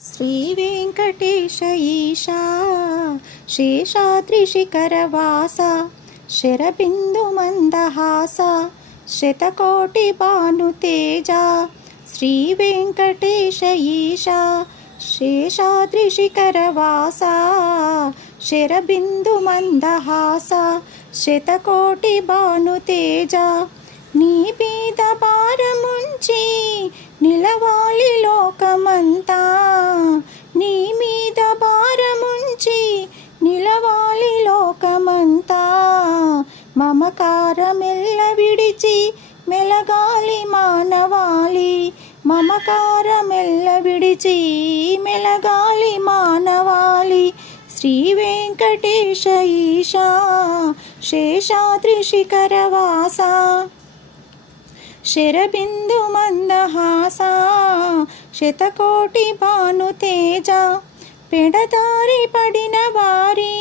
శ్రీవేంకటేశ ఈశా శేషాద్రిశిఖరవాస శరబిందు మందహాస శతకోటి భానుతేజ శ్రీవేంకటేశ ఈశా శేషాద్రిశిఖరవాస శరబిందు మందహాస శతకోటి భానుతేజ నీ మీద మమకారమెల్ల విడిచి మెలగాలి మానవాలి మమకారమెల్ల విడిచి మెలగాలి మానవాలి శ్రీ వెంకటేశ ఈశా శేషాద్రి శిఖరవాస శరబిందు మందహాస శతకోటి భానుతేజ. పెడదారి పడిన వారి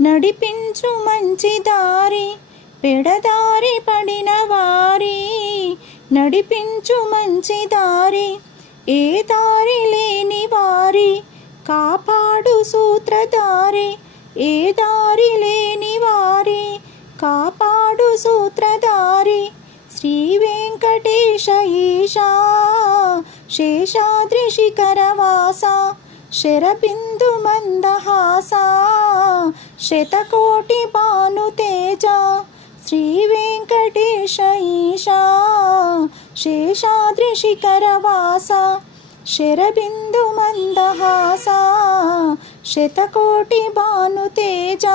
నడిపించు మంచి దారి. పెడదారి పడిన వారి నడిపించు మంచి దారి ఏ దారి లేని వారి కాపాడు సూత్రధారి ఏ దారి లేని వారి కాపాడు సూత్రధారి శ్రీ వెంకటేశ ఈశా శేషాద్రి శిఖరవాస శరబిందు మందహాస శతకోటి పాను శ్రీ వెంకటేశ ఈశా శేషాద్రి శిఖరవాస శరబిందు మందహాస శతకోటి భానుతేజ.